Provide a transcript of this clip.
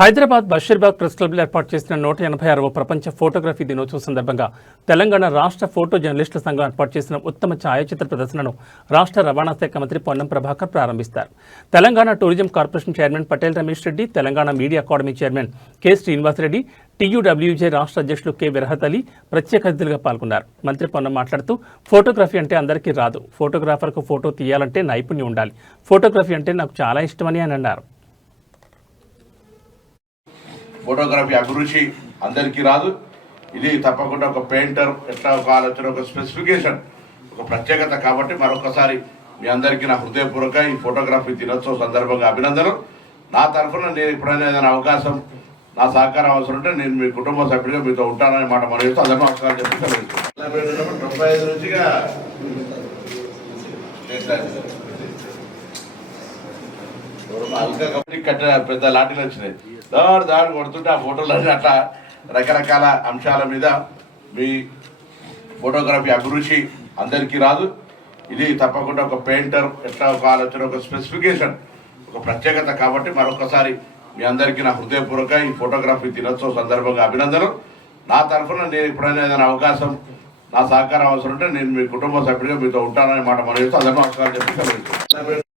Hyderabad Basheerbagh press క్లబ్లో ఏర్పాటు చేసిన 186వ ప్రపంచ ఫోటోగ్రఫీ దినోత్సవం సందర్భంగా తెలంగాణ రాష్ట్ర ఫోటో జర్నలిస్టుల సంఘం ఏర్పాటు చేసిన ఉత్తమ ఛాయాచిత్ర ప్రదర్శనను రాష్ట్ర రవాణా శాఖ మంత్రి పొన్నం ప్రభాకర్ ప్రారంభిస్తారు. Telangana tourism corporation chairman Patel Ramesh Reddy, Telangana media academy chairman K Srinivasa Reddy, TUWJ రాష్ట్ర అధ్యక్షులు కె విరహత్ అలీ ప్రత్యేక అతిథులుగా పాల్గొన్నారు. మంత్రి పొన్నం మాట్లాడుతూ ఫోటోగ్రఫీ అంటే అందరికీ రాదు, ఫోటోగ్రాఫర్కు ఫోటో తీయాలంటే నైపుణ్యం ఉండాలి, ఫోటోగ్రఫీ అంటే నాకు చాలా ఇష్టమని ఆయన అన్నారు. ఫోటోగ్రఫీ అభిరుచి అందరికీ రాదు. ఇది తప్పకుండా ఒక పెయింటర్ ఎట్లా ఒక ఆలోచన, ఒక స్పెసిఫికేషన్, ఒక ప్రత్యేకత. కాబట్టి మరొకసారి మీ అందరికీ నా హృదయపూర్వక ఈ ఫోటోగ్రఫీ దినోత్సవం సందర్భంగా అభినందనలు. నా తరఫున నేను ఎప్పుడైనా ఏదైనా అవకాశం, నా సహకారం అవసరం ఉంటే నేను మీ కుటుంబ సభ్యుడిగా మీతో ఉంటానని మాట మనం చేస్తూ అందరూ నమస్కారం చెప్పి 95 నుంచిగా కట్టిన పెద్ద లాఠీలు వచ్చినాయి, దాడు కొడుతుంటే ఆ ఫోటోలు అట్లా రకరకాల అంశాల మీద మీ ఫోటోగ్రఫీ అభిరుచి అందరికీ రాదు. ఇది తప్పకుండా ఒక పెయింటర్ ఎట్లా ఒక ఆలోచన, ఒక స్పెసిఫికేషన్, ఒక ప్రత్యేకత. కాబట్టి మరొకసారి మీ అందరికీ నా హృదయపూర్వక ఈ ఫోటోగ్రఫీ దినోత్సవం సందర్భంగా అభినందనలు. నా తరఫున నేను ఎప్పుడైనా ఏదైనా అవకాశం, నా సహకారం అవసరం ఉంటే నేను మీ కుటుంబ సభ్యుడిగా మీతో ఉంటానని మాట మనం చేస్తూ అందరూ నమస్కారం చెప్పి